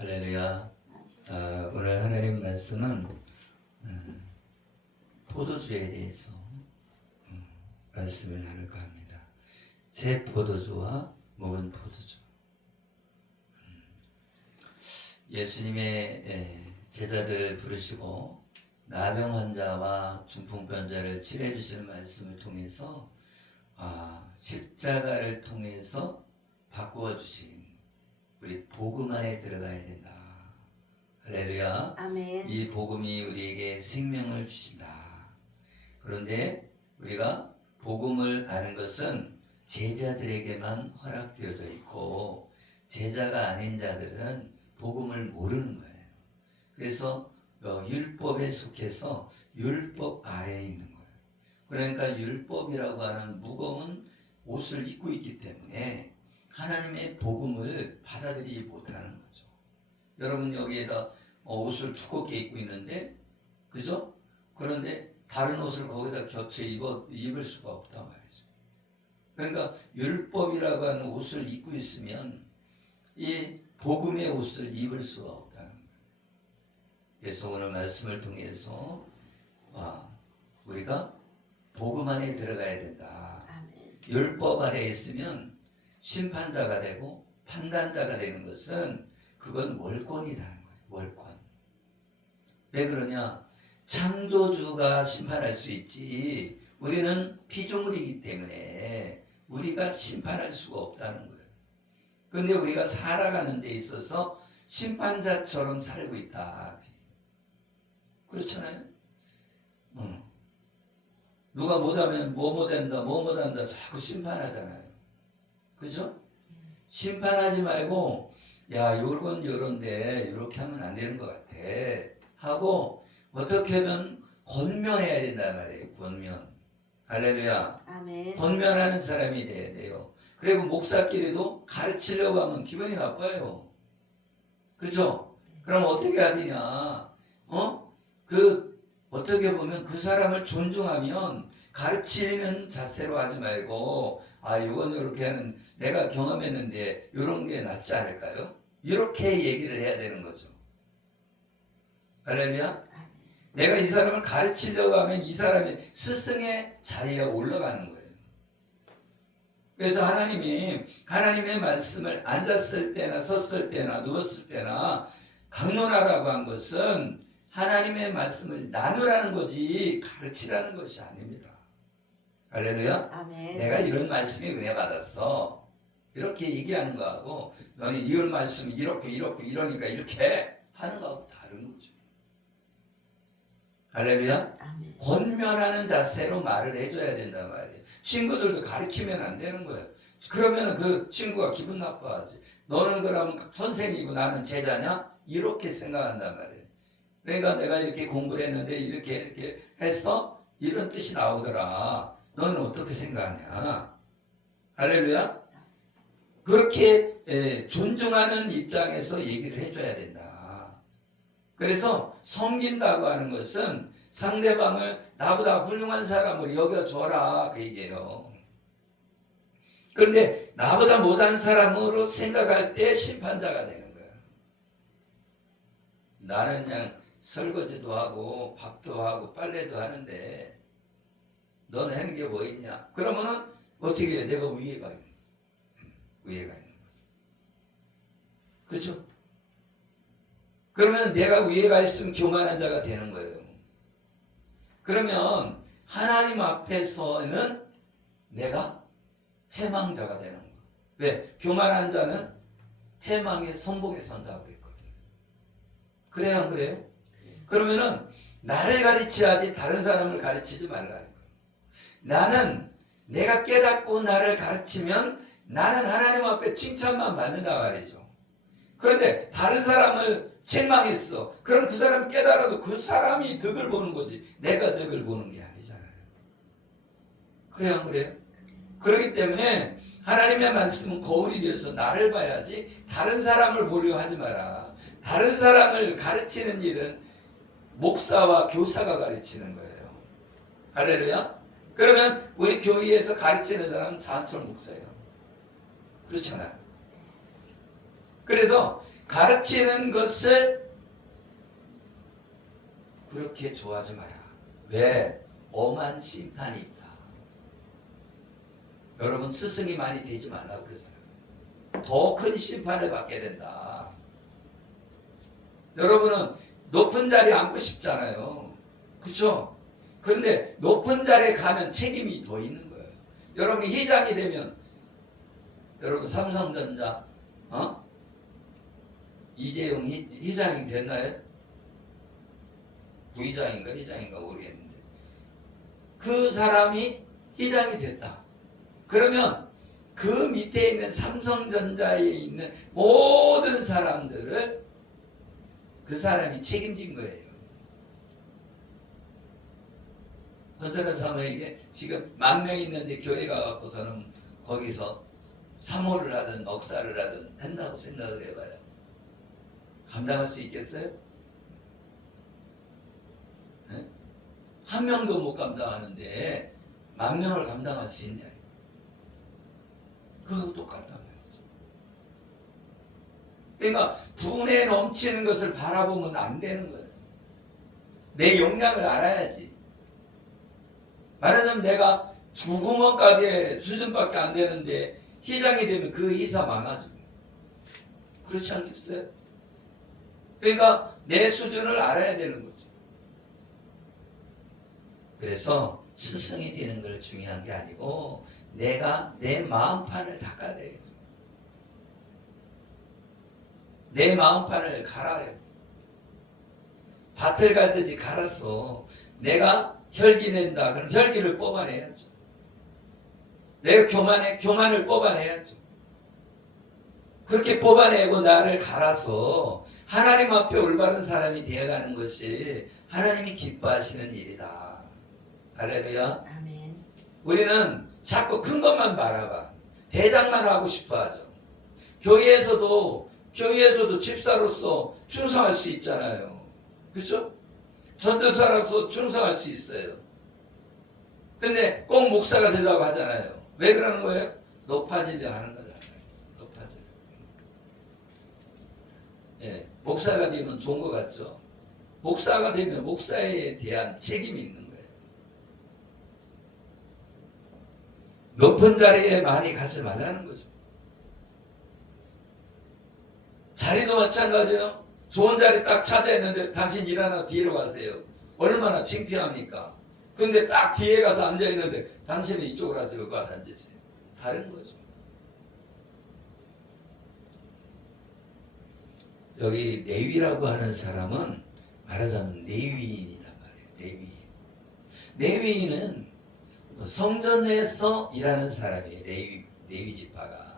할렐루야. 오늘 하나님 말씀은 포도주에 대해서 말씀을 나눌까 합니다. 새 포도주와 묵은 포도주. 예수님의 제자들 부르시고 나병 환자와 중풍병자를 치료해 주시는 말씀을 통해서 십자가를 통해서 바꾸어 주신 우리 복음 안에 들어가야 된다. 할렐루야. 아멘. 이 복음이 우리에게 생명을 주신다. 그런데 우리가 복음을 아는 것은 제자들에게만 허락되어져 있고 제자가 아닌 자들은 복음을 모르는 거예요. 그래서 율법에 속해서 율법 아래에 있는 거예요. 그러니까 율법이라고 하는 무거운 옷을 입고 있기 때문에 하나님의 복음을 받아들이지 못하는 거죠. 여러분 여기에다 옷을 두껍게 입고 있는데, 그죠? 그런데 다른 옷을 거기다 겹쳐 입을 수가 없단 말이죠. 그러니까 율법이라고 하는 옷을 입고 있으면 이 복음의 옷을 입을 수가 없다는 거예요. 그래서 오늘 말씀을 통해서 우리가 복음 안에 들어가야 된다. 아멘. 율법 아래에 있으면 심판자가 되고 판단자가 되는 것은 그건 월권이라는 거예요. 월권. 왜 그러냐? 창조주가 심판할 수 있지 우리는 피조물이기 때문에 우리가 심판할 수가 없다는 거예요. 그런데 우리가 살아가는 데 있어서 심판자처럼 살고 있다. 그렇잖아요. 누가 못하면 뭐 못한다 뭐 못한다 자꾸 심판하잖아요. 그죠? 심판하지 말고 야 요건 요런데 이렇게 하면 안 되는 것 같아 하고 어떻게 하면 권면해야 된단 말이에요. 권면. 할렐루야. 아멘. 권면하는 사람이 돼야 돼요. 그리고 목사끼리도 가르치려고 하면 기분이 나빠요. 그죠? 그럼 어떻게 해야 되냐? 어떻게 보면 그 사람을 존중하면 가르치는 자세로 하지 말고 이건 이렇게 하는 내가 경험했는데 이런 게 낫지 않을까요? 이렇게 얘기를 해야 되는 거죠. 할렐루야? 내가 이 사람을 가르치려고 하면 이 사람이 스승의 자리에 올라가는 거예요. 그래서 하나님이 하나님의 말씀을 앉았을 때나 섰을 때나 누웠을 때나 강론하라고 한 것은 하나님의 말씀을 나누라는 거지 가르치라는 것이 아닙니다. 할렐루야. 아멘. 내가 이런 말씀에 은혜 받았어 이렇게 얘기하는 거하고 너는 이런 말씀이 이렇게 이러니까 이렇게 하는 거하고 다른 거죠. 할렐루야. 아멘. 권면하는 자세로 말을 해줘야 된단 말이에요. 친구들도 가르치면 안 되는 거예요. 그러면 그 친구가 기분 나빠하지. 너는 그럼 선생이고 나는 제자냐? 이렇게 생각한단 말이에요. 그러니까 내가 이렇게 공부를 했는데 이렇게 해서 이런 뜻이 나오더라. 너는 어떻게 생각하냐? 할렐루야. 그렇게 존중하는 입장에서 얘기를 해줘야 된다. 그래서 섬긴다고 하는 것은 상대방을 나보다 훌륭한 사람으로 여겨줘라 그 얘기예요. 그런데 나보다 못한 사람으로 생각할 때 심판자가 되는 거야. 나는 그냥 설거지도 하고 밥도 하고 빨래도 하는데 너는 하는 게 뭐 있냐? 그러면은 어떻게 해? 내가 위에가 있는 거야. 그렇죠? 그러면 내가 위에가 있으면 교만한 자가 되는 거예요. 그러면 하나님 앞에서는 내가 패망자가 되는 거예요. 왜? 교만한 자는 패망의 선봉에 선다고 그랬거든요. 그래요, 안 그래요? 그러면은 나를 가르쳐야지 다른 사람을 가르치지 말라는 거예요. 나는 내가 깨닫고 나를 가르치면 나는 하나님 앞에 칭찬만 받는다 말이죠. 그런데 다른 사람을 책망했어. 그럼 그 사람이 깨달아도 그 사람이 덕을 보는 거지 내가 덕을 보는 게 아니잖아요. 그래요, 안 그래요? 그렇기 때문에 하나님의 말씀은 거울이 되어서 나를 봐야지 다른 사람을 보려 하지 마라. 다른 사람을 가르치는 일은 목사와 교사가 가르치는 거예요. 할렐루야. 그러면 우리 교회에서 가르치는 사람은 장철 목사예요. 그렇잖아요. 그래서 가르치는 것을 그렇게 좋아하지 마라. 왜? 엄한 심판이 있다. 여러분 스승이 많이 되지 말라고 그러잖아요. 더 큰 심판을 받게 된다. 여러분은 높은 자리에 앉고 싶잖아요. 그렇죠? 그런데 높은 자리에 가면 책임이 더 있는 거예요. 여러분이 회장이 되면, 여러분 삼성전자 이재용 회장이 됐나요? 부회장인가 회장인가 모르겠는데 그 사람이 회장이 됐다. 그러면 그 밑에 있는 삼성전자에 있는 모든 사람들을 그 사람이 책임진 거예요. 건설한 사모에게 지금 10,000명 있는데 교회 가갖고서는 거기서 사모를 하든 넉사를 하든 한다고 생각을 해봐요. 감당할 수 있겠어요? 네? 한 명도 못 감당하는데 10,000명을 감당할 수 있냐? 그거 똑같단 말이죠. 그러니까 분에 넘치는 것을 바라보면 안 되는 거예요. 내 역량을 알아야지. 말하자면 내가 구구멍 가게 수준밖에 안 되는데 회장이 되면 그 회사 망하죠. 그렇지 않겠어요? 그러니까 내 수준을 알아야 되는 거죠. 그래서 스승이 되는 걸 중요한 게 아니고 내가 내 마음판을 닦아야 돼요. 내 마음판을 갈아요. 밭을 갈듯이 갈아서 내가 혈기 낸다. 그럼 혈기를 뽑아내야죠. 내가 교만을 뽑아내야죠. 그렇게 뽑아내고 나를 갈아서 하나님 앞에 올바른 사람이 되어가는 것이 하나님이 기뻐하시는 일이다. 할렐루야. 아멘. 우리는 자꾸 큰 것만 바라봐. 대장만 하고 싶어 하죠. 교회에서도 집사로서 충성할 수 있잖아요. 그렇죠? 전도사로서 충성할 수 있어요. 근데 꼭 목사가 되려고 하잖아요. 왜 그러는 거예요? 높아지려 하는 거잖아요. 높아지려. 예, 목사가 되면 좋은 것 같죠? 목사가 되면 목사에 대한 책임이 있는 거예요. 높은 자리에 많이 가지 말라는 거죠. 자리도 마찬가지예요. 좋은 자리 딱 찾아있는데 당신 일하나 뒤로 가세요. 얼마나 창피합니까? 근데 딱 뒤에 가서 앉아있는데 당신은 이쪽으로 가서 여기 가서 앉으세요. 다른 거죠. 여기 레위라고 하는 사람은 말하자면 레위인이란 말이에요. 레위인. 레위인은 성전에서 일하는 사람이에요. 레위 지파가.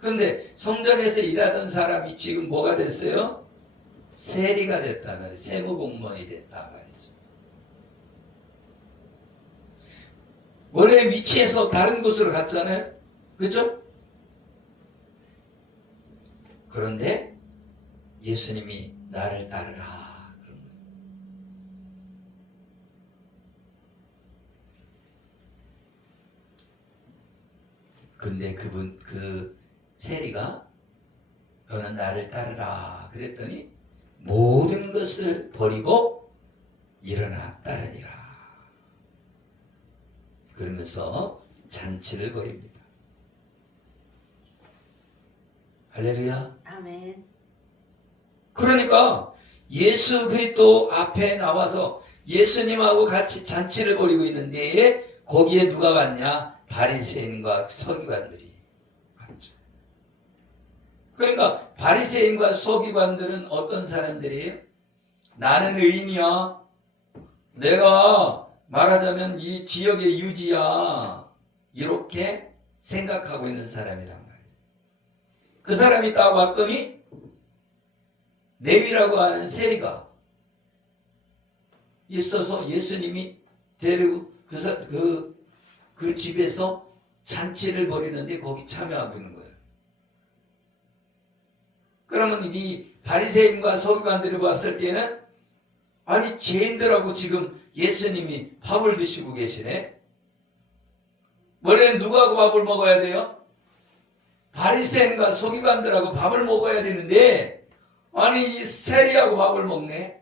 근데 성전에서 일하던 사람이 지금 뭐가 됐어요? 세리가 됐단 말이에요. 세무공무원이 됐단 말이죠. 원래 위치에서 다른 곳으로 갔잖아요. 그죠? 그런데 예수님이 나를 따르라. 그런 거예요. 근데 그 세리가 너는 나를 따르라 그랬더니 모든 것을 버리고 일어나 따르니라. 그러면서 잔치를 벌입니다. 할렐루야. 아멘. 그러니까 예수 그리스도 앞에 나와서 예수님하고 같이 잔치를 벌이고 있는데 거기에 누가 왔냐? 바리새인과 서기관들이. 그러니까 바리새인과 서기관들은 어떤 사람들이에요? 나는 의인이야. 내가 말하자면 이 지역의 유지야. 이렇게 생각하고 있는 사람이란 말이에요. 그 사람이 딱 왔더니 레위라고 하는 세리가 있어서 예수님이 데리고 그 집에서 잔치를 벌이는데 거기 참여하고 있는 거예요. 그러면 이 바리새인과 서기관들이 봤을 때는 아니 죄인들하고 지금 예수님이 밥을 드시고 계시네. 원래는 누구하고 밥을 먹어야 돼요? 바리새인과 서기관들하고 밥을 먹어야 되는데 아니 이 세리하고 밥을 먹네.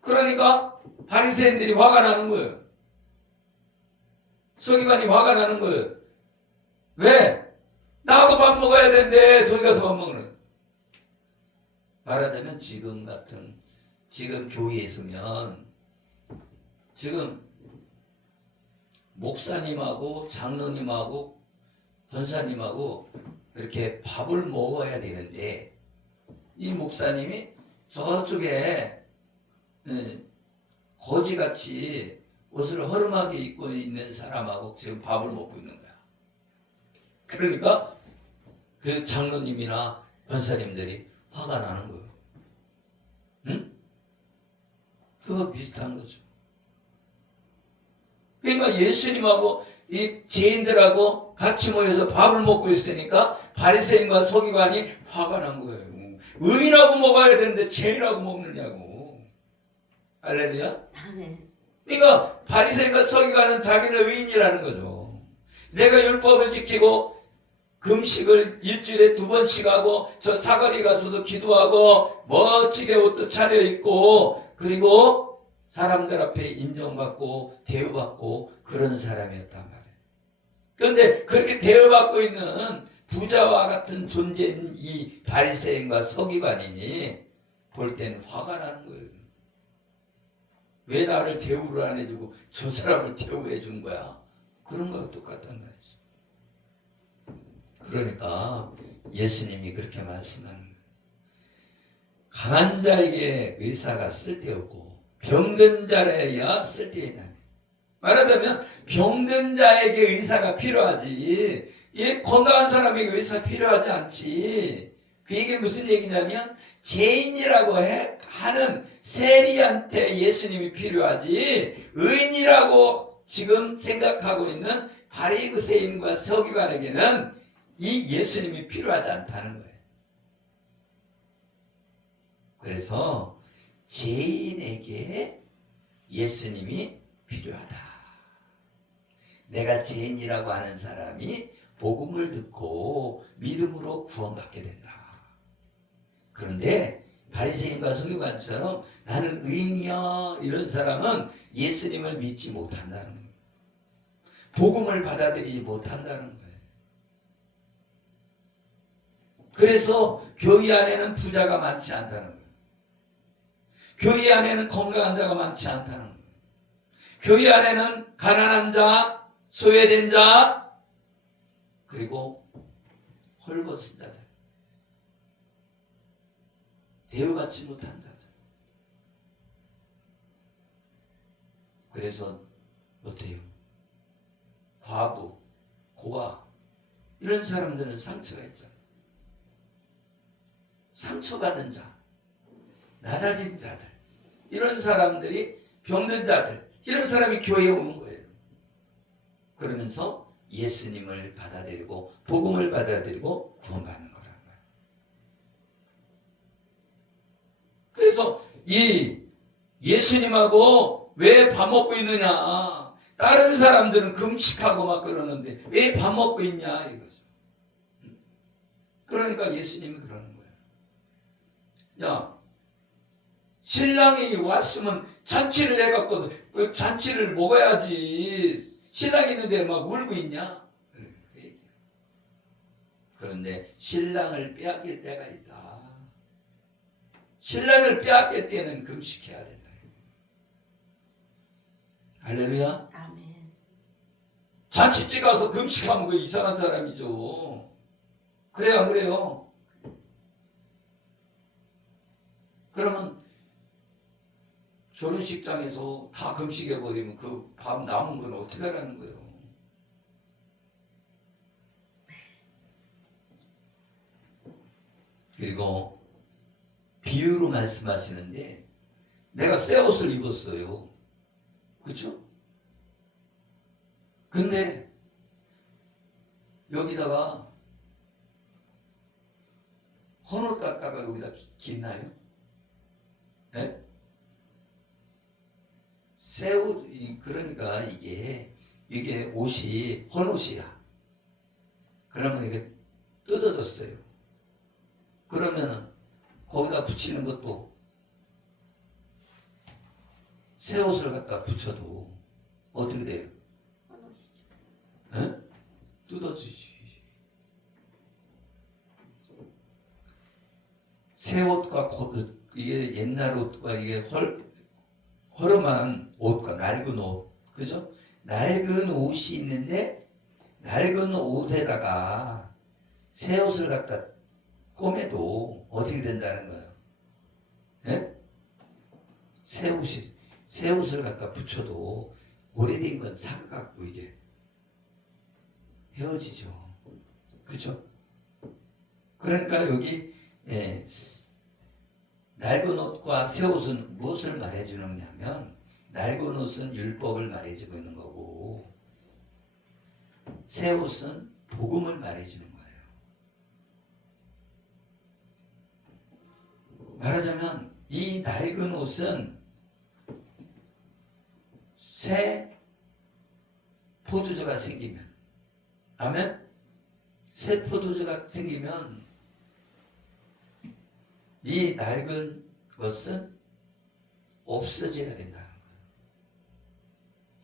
그러니까 바리새인들이 화가 나는 거예요. 서기관이 화가 나는 거예요. 왜? 나하고 밥 먹어야 되는데 저기 가서 밥 먹는 거예요. 말하자면 지금 교회에 있으면 지금 목사님하고 장로님하고 전사님하고 이렇게 밥을 먹어야 되는데 이 목사님이 저쪽에 거지같이 옷을 허름하게 입고 있는 사람하고 지금 밥을 먹고 있는 거야. 그러니까 그 장로님이나 권사님들이 화가 나는 거예요. 응? 그거 비슷한 거죠. 그러니까 예수님하고 이 죄인들하고 같이 모여서 밥을 먹고 있으니까 바리새인과 서기관이 화가 난 거예요. 의인하고 먹어야 되는데 죄인하고 먹느냐고. 할렐루야. 그러니까 바리새인과 서기관은 자기는 의인이라는 거죠. 내가 율법을 지키고 금식을 일주일에 2번씩 하고 저 사거리 가서도 기도하고 멋지게 옷도 차려입고 그리고 사람들 앞에 인정받고 대우받고 그런 사람이었단 말이에요. 그런데 그렇게 대우받고 있는 부자와 같은 존재인 이 바리새인과 서기관이 볼 때는 화가 나는 거예요. 왜 나를 대우를 안 해주고 저 사람을 대우해 준 거야? 그런 거와 똑같단 말이죠. 그러니까 예수님이 그렇게 말씀하는 거예요. 강한 자에게 의사가 쓸데없고 병든 자에야 쓸데있나니. 말하자면 병든 자에게 의사가 필요하지 이 건강한 사람에게 의사 필요하지 않지. 그 얘기 무슨 얘기냐면 죄인이라고 하는 세리한테 예수님이 필요하지 의인이라고 지금 생각하고 있는 바리새인과 서기관에게는 이 예수님이 필요하지 않다는 거예요. 그래서 죄인에게 예수님이 필요하다. 내가 죄인이라고 하는 사람이 복음을 듣고 믿음으로 구원받게 된다. 그런데 바리새인과 서기관처럼 나는 의인이야 이런 사람은 예수님을 믿지 못한다는 거예요. 복음을 받아들이지 못한다는 거예요. 그래서 교회 안에는 부자가 많지 않다는 거예요. 교회 안에는 건강한 자가 많지 않다는 거예요. 교회 안에는 가난한 자, 소외된 자, 그리고 헐벗은 자들, 대우받지 못한 자들. 그래서 어때요? 과부, 고아 이런 사람들은 상처가 있잖아요. 상처받은 자, 낮아진 자들, 이런 사람들이 병든 자들, 이런 사람이 교회에 오는 거예요. 그러면서 예수님을 받아들이고 복음을 받아들이고 구원받는 거란 말이에요. 그래서 이 예수님하고 왜 밥 먹고 있느냐? 다른 사람들은 금식하고 막 그러는데 왜 밥 먹고 있냐 이거죠. 그러니까 예수님이 그러는 거예요. 야, 신랑이 왔으면 잔치를 해갖고 그 잔치를 먹어야지. 신랑이 있는데 막 울고 있냐? 그런데 신랑을 빼앗길 때가 있다. 신랑을 빼앗길 때는 금식해야 된다. 할렐루야. 아멘. 잔치집 가서 금식하면 그 이상한 사람이죠. 그래요, 안 그래요? 그러면 결혼식장에서 다 금식해버리면 그 밥 남은 건 어떻게 하라는 거예요? 그리고 비유로 말씀하시는데 내가 새 옷을 입었어요. 그렇죠? 근데 여기다가 헌옷 갖다가 여기다 긴나요? 네? 새 옷, 그러니까 이게 옷이 헌옷이야. 그러면 이게 뜯어졌어요. 그러면은 거기다 붙이는 것도 새 옷을 갖다 붙여도 어떻게 돼요? 에? 뜯어지지. 새 옷과 이게 옛날 옷과 이게 허름한 옷과 낡은 옷, 그죠? 낡은 옷이 있는데 낡은 옷에다가 새 옷을 갖다 꼬매도 어떻게 된다는 거예요? 예? 새 옷을 갖다 붙여도 오래된 건 사갖고 이제 헤어지죠. 그죠? 그러니까 여기 낡은 옷과 새 옷은 무엇을 말해주느냐면 낡은 옷은 율법을 말해주고 있는 거고 새 옷은 복음을 말해주는 거예요. 말하자면 이 낡은 옷은 새 포도주가 생기면 아멘? 새 포도주가 생기면 이 낡은 것은 없어져야 된다는 거예요.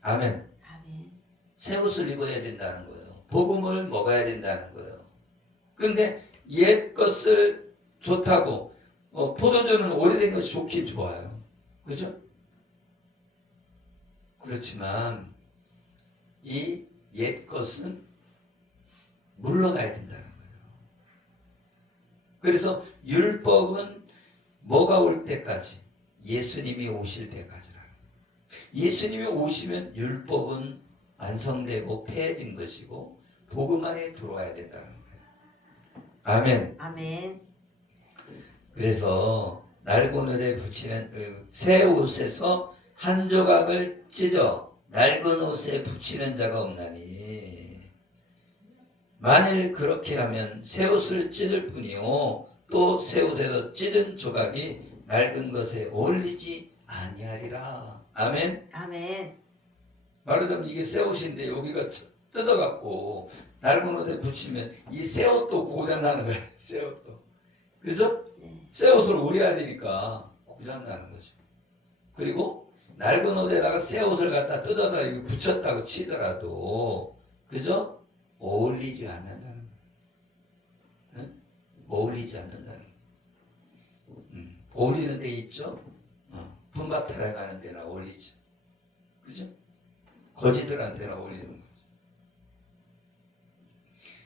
아멘. 아멘. 새 옷을 입어야 된다는 거예요. 복음을 먹어야 된다는 거예요. 그런데 옛 것을 좋다고 포도주는 오래된 것이 좋긴 좋아요. 그죠? 그렇지만 이 옛 것은 물러가야 된다는 거예요. 그래서 율법은 뭐가 올 때까지? 예수님이 오실 때까지라. 예수님이 오시면 율법은 완성되고 폐해진 것이고 복음 안에 들어와야 된다는 거예요. 아멘. 아멘. 그래서 낡은 옷에 붙이는 새 옷에서 한 조각을 찢어 낡은 옷에 붙이는 자가 없나니 만일 그렇게 하면 새 옷을 찢을 뿐이요 또 새 옷에서 찢은 조각이 낡은 것에 어울리지 아니하리라. 아멘. 아멘. 말하자면 이게 새 옷인데 여기가 뜯어갖고 낡은 옷에 붙이면 이 새 옷도 고장나는 거예요. 새 옷도. 그죠? 네. 새 옷을 오려야 되니까 고장나는 거죠. 그리고 낡은 옷에다가 새 옷을 갖다 뜯어다 붙였다고 치더라도 그죠? 어울리지 않는다는 거예요. 어울리지 않는다는 거예요. 어울리는 데 있죠? 품바타라 가는 데나 어울리죠. 그죠? 거지들한테나 어울리는 거죠.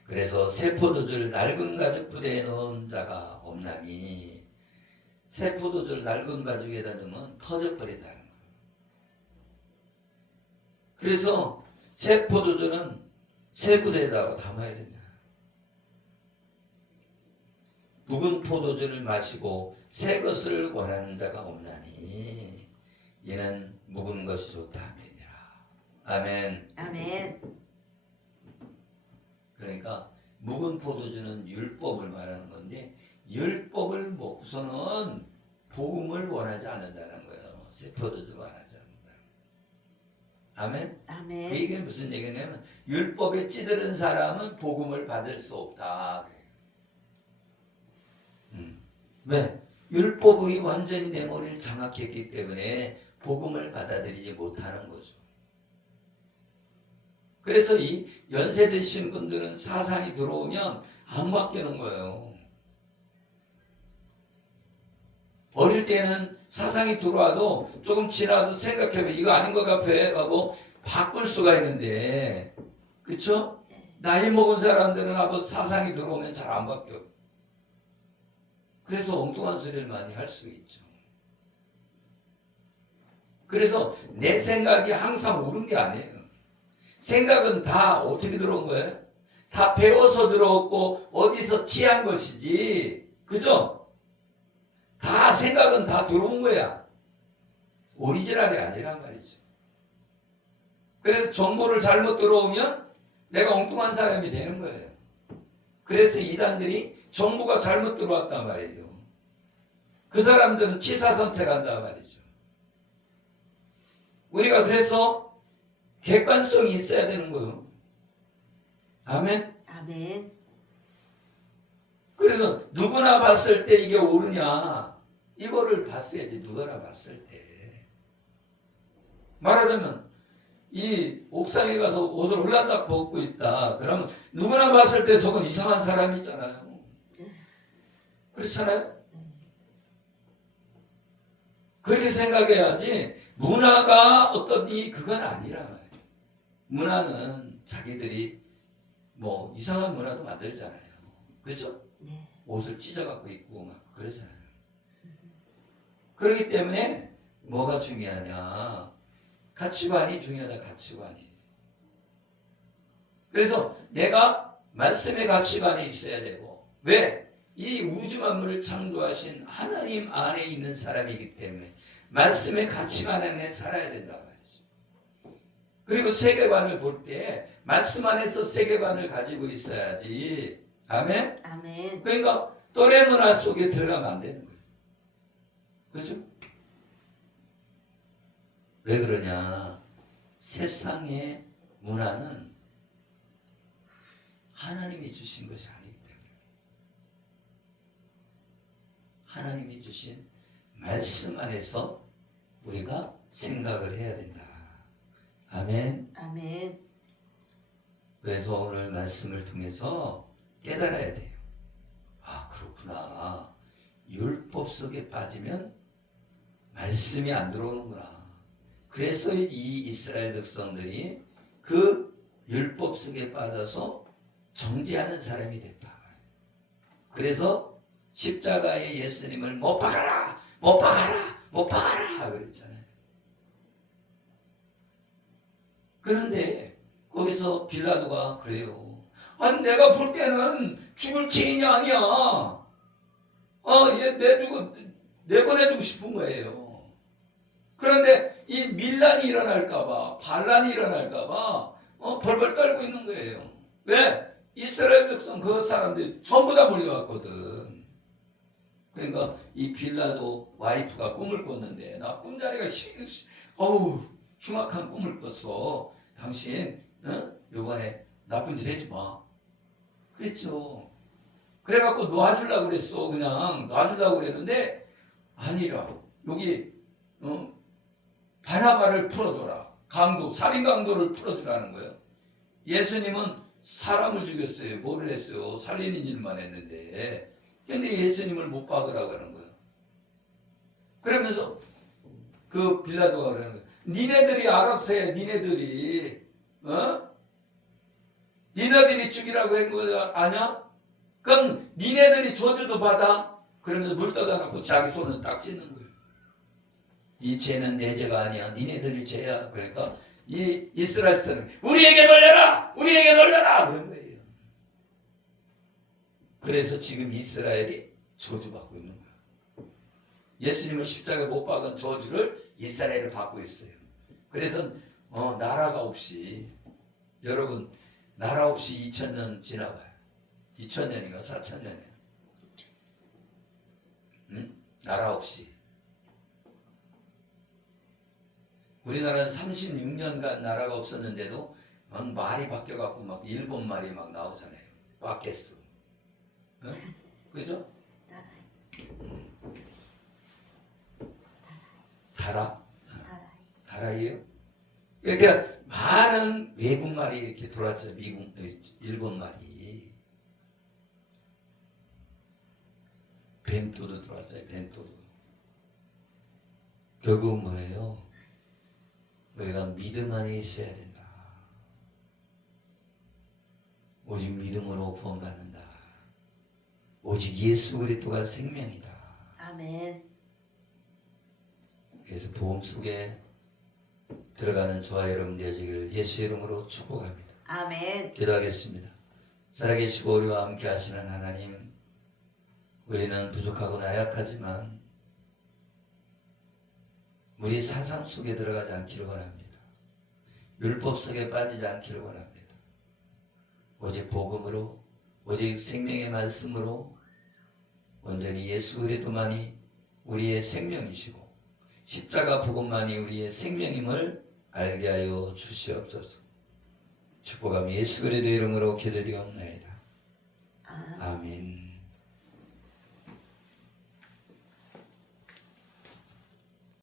그래서 새 포도주를 낡은 가죽 부대에 넣은 자가 없나니 새 포도주를 낡은 가죽에다 넣으면 터져버린다는 거예요. 그래서 새 포도주는 새 부대에다가 담아야 된다. 묵은 포도주를 마시고 새 것을 원하는 자가 없나니 이는 묵은 것이 좋다 하면이라. 아멘. 아멘. 그러니까 묵은 포도주는 율법을 말하는 건데 율법을 먹고서는 복음을 원하지 않는다는 거예요. 새 포도주를 원하지 않는다. 아멘. 아멘. 그 얘기는 무슨 얘기냐면 율법에 찌들은 사람은 복음을 받을 수 없다. 왜? 율법이 완전히 내 머리를 장악했기 때문에 복음을 받아들이지 못하는 거죠. 그래서 이 연세 드신 분들은 사상이 들어오면 안 바뀌는 거예요. 어릴 때는 사상이 들어와도 조금 지나도 생각해보면 이거 아닌 것 같아 하고 바꿀 수가 있는데 그쵸? 나이 먹은 사람들은 아마 사상이 들어오면 잘 안 바뀌어. 그래서 엉뚱한 소리를 많이 할 수 있죠. 그래서 내 생각이 항상 옳은 게 아니에요. 생각은 다 어떻게 들어온 거예요? 다 배워서 들어왔고 어디서 취한 것이지. 그죠? 다 생각은 다 들어온 거야. 오리지널이 아니란 말이죠. 그래서 정보를 잘못 들어오면 내가 엉뚱한 사람이 되는 거예요. 그래서 이단들이 정보가 잘못 들어왔단 말이죠. 그 사람들은 치사 선택한단 말이죠. 우리가 그래서 객관성이 있어야 되는 거예요. 아멘. 아멘. 그래서 누구나 봤을 때 이게 옳으냐, 이거를 봤어야지. 누구나 봤을 때. 말하자면 이 옥상에 가서 옷을 홀라딱 벗고 있다, 그러면 누구나 봤을 때 저건 이상한 사람이 있잖아요. 그렇잖아요. 그렇게 생각해야지. 문화가 어떠니 그건 아니란 말이에요. 문화는 자기들이 뭐 이상한 문화도 만들잖아요. 그렇죠? 네. 옷을 찢어갖고 입고 막 그러잖아요. 그렇기 때문에 뭐가 중요하냐, 가치관이 중요하다. 가치관이. 그래서 내가 말씀의 가치관이 있어야 되고, 왜? 이 우주 만물을 창조하신 하나님 안에 있는 사람이기 때문에 말씀의 가치관 안에 살아야 된다 말이죠. 그리고 세계관을 볼 때 말씀 안에서 세계관을 가지고 있어야지. 아멘? 아멘. 그러니까 또래 문화 속에 들어가면 안 되는 거예요. 그렇죠? 왜 그러냐? 세상의 문화는 하나님이 주신 것이 아니기 때문에, 하나님이 주신 말씀 안에서 우리가 생각을 해야 된다. 아멘. 아멘. 그래서 오늘 말씀을 통해서 깨달아야 돼요. 아, 그렇구나. 율법 속에 빠지면 말씀이 안 들어오는구나. 그래서 이 이스라엘 백성들이 그 율법 속에 빠져서 정죄하는 사람이 됐다. 그래서 십자가에 예수님을 못 박아라, 못 박아라, 못 박아라 그랬잖아요. 그런데 거기서 빌라도가 그래요. 아니, 내가 볼 때는 죽을 죄인이 아니야. 얘 내보내주고 싶은 거예요. 그런데 이 밀란이 일어날까봐, 반란이 일어날까봐 벌벌 떨고 있는 거예요. 왜? 이스라엘 백성 그 사람들이 전부 다 몰려왔거든. 그러니까 이 빌라도 와이프가 꿈을 꿨는데, 나 꿈자리가 흉악한 꿈을 꿨어. 당신 요번에 나쁜 짓 하지 마. 그랬죠. 그래갖고 놔주려고 그랬어. 그냥 놔주려고 그랬는데 아니라 여기 바나바를 풀어줘라. 살인 강도를 풀어주라는 거예요. 예수님은 사람을 죽였어요. 뭐를 했어요? 살리는 일만 했는데. 근데 예수님을 못 박으라고 하는 거예요. 그러면서 그 빌라도가 그러는 거예요. 니네들이 알아서 해. 니네들이 죽이라고 한 거 아냐? 그럼 니네들이 저주도 받아. 그러면서 물 떠다 놓고 자기 손을 딱 찢는 거예요. 이 죄는 내 죄가 아니야. 니네들이 죄야. 그러니까 이 이스라엘 사람이 우리에게 돌려라, 우리에게 돌려라 그런 거예요. 그래서 지금 이스라엘이 저주받고 있는 거야. 예수님을 십자가에 못 박은 저주를 이스라엘이 받고 있어요. 그래서 나라가 없이, 여러분 나라 없이 2000년 지나가요. 2000년인가 4000년이에요. 응? 나라 없이. 우리나라는 36년간 나라가 없었는데도 막 말이 바뀌어갖고 막 일본 말이 막 나오잖아요. 바뀌었어. 응? 그죠? 다라이에요? 이렇게 많은 외국 말이 이렇게 돌았죠. 일본 말이. 벤토도 들어왔잖아요. 벤토도. 결국은 뭐예요? 우리가 믿음 안에 있어야 된다. 오직 믿음으로 구원받는다. 오직 예수 그리스도가 생명이다. 아멘. 그래서 보험 속에 들어가는 저와 여러분 되시기를 예수 이름으로 축복합니다. 아멘. 기도하겠습니다. 살아계시고 우리와 함께 하시는 하나님, 우리는 부족하고 나약하지만 우리 사상 속에 들어가지 않기를 원합니다. 율법 속에 빠지지 않기를 원합니다. 오직 복음으로, 오직 생명의 말씀으로 온전히 예수 그리스도만이 우리의 생명이시고 십자가 복음만이 우리의 생명임을 알게 하여 주시옵소서. 축복하며 예수 그리스도 이름으로 기도드리옵나이다. 아멘.